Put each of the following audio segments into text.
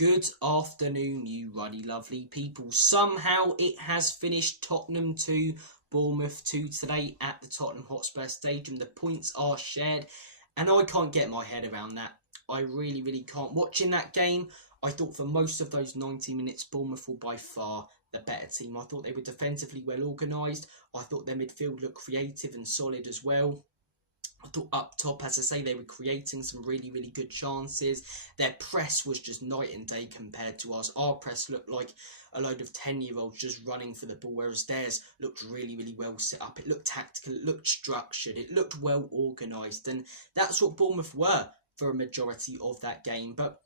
Good afternoon, you ruddy lovely people. Somehow it has finished Tottenham 2, Bournemouth 2 today at the Tottenham Hotspur Stadium. The points are shared and I can't get my head around that. I really can't. Watching that game, I thought for most of those 90 minutes, Bournemouth were by far the better team. I thought they were defensively well organised. I thought their midfield looked creative and solid as well. I thought up top, as I say, they were creating some really good chances. Their press was just night and day compared to us. Our press looked like a load of 10-year-olds just running for the ball, whereas theirs looked really well set up. It looked tactical, it looked structured, it looked well organised, and that's what Bournemouth were for a majority of that game. But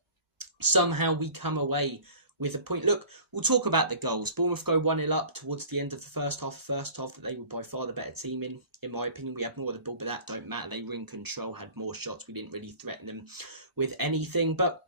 somehow we come away with a point. Look, we'll talk about the goals. Bournemouth go 1-0 up towards the end of the first half. That they were by far the better team in my opinion. We had more of the ball, but that don't matter. They were in control, had more shots. We didn't really threaten them with anything. But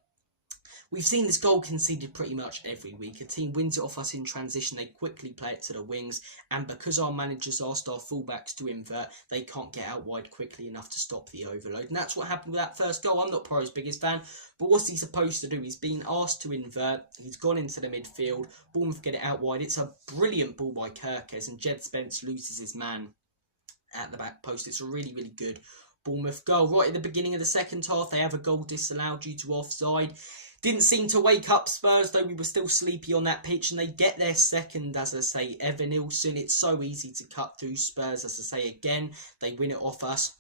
we've seen this goal conceded pretty much every week. A team wins it off us in transition. They quickly play it to the wings. And because our managers asked our fullbacks to invert, they can't get out wide quickly enough to stop the overload. And that's what happened with that first goal. I'm not Pro's biggest fan, but what's he supposed to do? He's been asked to invert. He's gone into the midfield. Bournemouth get it out wide. It's a brilliant ball by COYS, and Jed Spence loses his man at the back post. It's a really good Bournemouth goal. Right at the beginning of the second half, they have a goal disallowed due to offside. Didn't seem to wake up Spurs, though. We were still sleepy on that pitch, and they get their second, as I say, Evan Nilsson. It's so easy to cut through Spurs, as I say again. They win it off us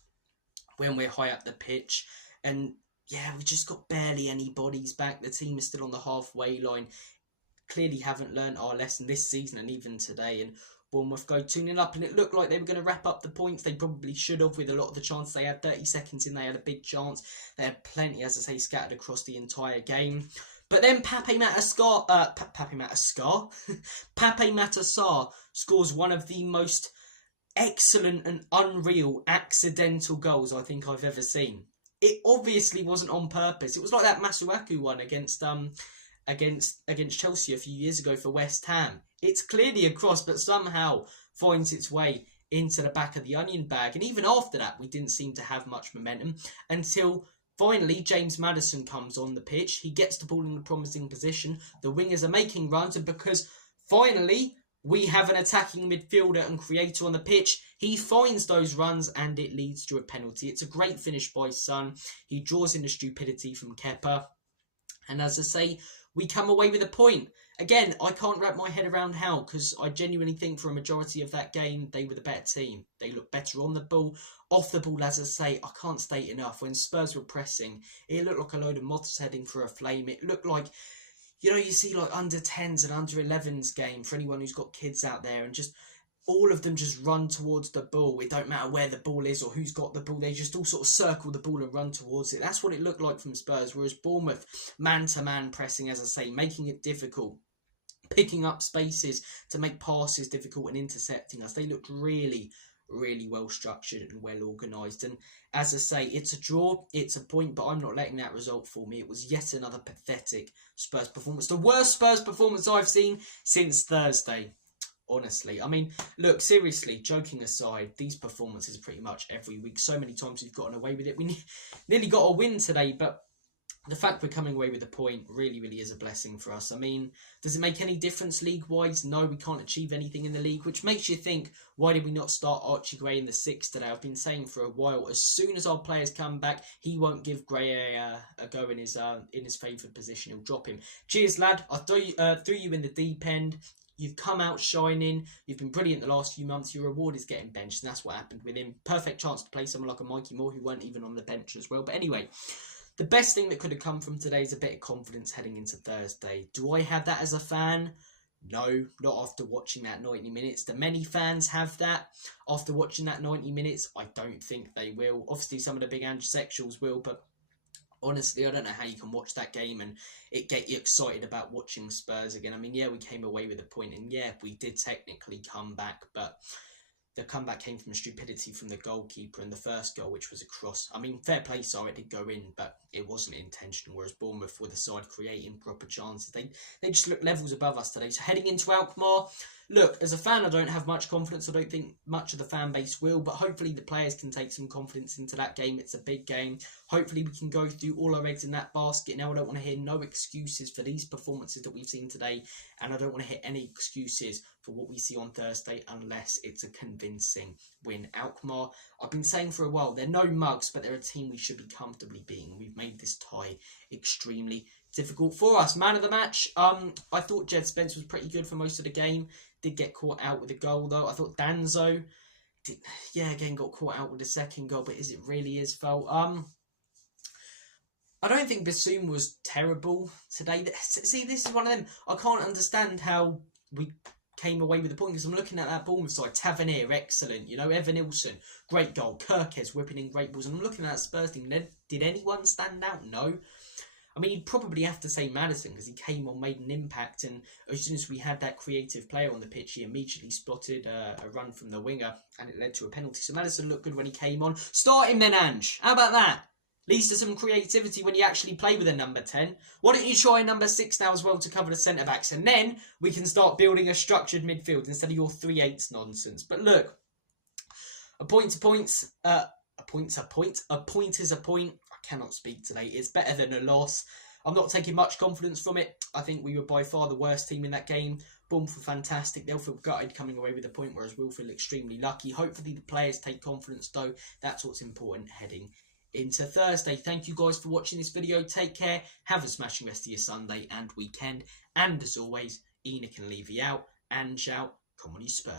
when we're high up the pitch. And yeah, we just got barely any bodies back. The team is still on the halfway line. Clearly haven't learnt our lesson this season and even today. And Bournemouth go 2-0 up, and it looked like they were going to wrap up the points. They probably should have with a lot of the chances they had. 30 seconds in, they had a big chance. They had plenty, as I say, scattered across the entire game. But then Pape Matar Sarr scores one of the most excellent and unreal accidental goals I think I've ever seen. It obviously wasn't on purpose. It was like that Masuaku one against Chelsea a few years ago for West Ham. It's clearly a cross, but somehow finds its way into the back of the onion bag. And even after that, we didn't seem to have much momentum until finally James Maddison comes on the pitch. He gets the ball in a promising position. The wingers are making runs, and because finally we have an attacking midfielder and creator on the pitch, he finds those runs and it leads to a penalty. It's a great finish by Son. He draws in the stupidity from Kepa. And as I say, we come away with a point. Again, I can't wrap my head around how, because I genuinely think for a majority of that game, they were the better team. They looked better on the ball. Off the ball, as I say, I can't state enough. When Spurs were pressing, it looked like a load of moths heading for a flame. It looked like, you know, you see like under 10s and under 11s game for anyone who's got kids out there, and just all of them just run towards the ball. It don't matter where the ball is or who's got the ball. They just all sort of circle the ball and run towards it. That's what it looked like from Spurs. Whereas Bournemouth, man-to-man pressing, as I say, making it difficult, picking up spaces to make passes difficult and intercepting us. They looked really well structured and well organised. And as I say, it's a draw, it's a point, but I'm not letting that result fool me. It was yet another pathetic Spurs performance. The worst Spurs performance I've seen since Thursday. Honestly, I mean, look, seriously, joking aside, these performances pretty much every week. So many times we've gotten away with it. We nearly got a win today, but the fact we're coming away with a point really is a blessing for us. I mean, does it make any difference league-wise? No, we can't achieve anything in the league, which makes you think, why did we not start Archie Gray in the 6 today? I've been saying for a while, as soon as our players come back, he won't give Gray a go in his favoured position. He'll drop him. Cheers, lad. I threw you in the deep end. You've come out shining. You've been brilliant the last few months. Your reward is getting benched, and that's what happened with him. Perfect chance to play someone like a Mikey Moore, who weren't even on the bench as well. But anyway, the best thing that could have come from today is a bit of confidence heading into Thursday. Do I have that as a fan? No, not after watching that 90 minutes. Do many fans have that after watching that 90 minutes? I don't think they will. Obviously, some of the big antisexuals will, but honestly, I don't know how you can watch that game and it get you excited about watching Spurs again. I mean, yeah, we came away with a point, and yeah, we did technically come back, but the comeback came from stupidity from the goalkeeper, and the first goal, which was a cross. I mean, fair play, sorry, it did go in, but it wasn't intentional, whereas Bournemouth were the side creating proper chances. They just looked levels above us today. So heading into Alkmaar, look, as a fan, I don't have much confidence. I don't think much of the fan base will, but hopefully the players can take some confidence into that game. It's a big game. Hopefully we can go through all our eggs in that basket. Now, I don't want to hear no excuses for these performances that we've seen today, and I don't want to hear any excuses for what we see on Thursday unless it's a convincing win. Alkmaar, I've been saying for a while, they're no mugs, but they're a team we should be comfortably beating. We've made this tie extremely difficult for us. Man of the match, I thought Jed Spence was pretty good for most of the game. Did get caught out with a goal though. I thought Danzo, again got caught out with a second goal, but is it really his fault? I don't think Bassoon was terrible today. See, this is one of them. I can't understand how we came away with the point, because I'm looking at that Bournemouth side. Tavernier, excellent. You know, Evan Nilsson, great goal. Kirkes whipping in great balls. And I'm looking at that Spurs team. Did anyone stand out? No. I mean, you'd probably have to say Maddison, because he came on, made an impact, and as soon as we had that creative player on the pitch, he immediately spotted a run from the winger, and it led to a penalty. So Maddison looked good when he came on. Start him then, Ange. How about that? Leads to some creativity when you actually play with a number 10. Why don't you try number 6 now as well to cover the centre-backs? And then we can start building a structured midfield instead of your 3/8 nonsense. But look, a point is a point. I cannot speak today. It's better than a loss. I'm not taking much confidence from it. I think we were by far the worst team in that game. Bournemouth were fantastic. They'll feel gutted coming away with a point, whereas we'll feel extremely lucky. Hopefully the players take confidence though. That's what's important heading into Thursday. Thank you guys for watching this video. Take care. Have a smashing rest of your Sunday and weekend. And as always, Enoch and Levy out. And shout, come on you Spurs.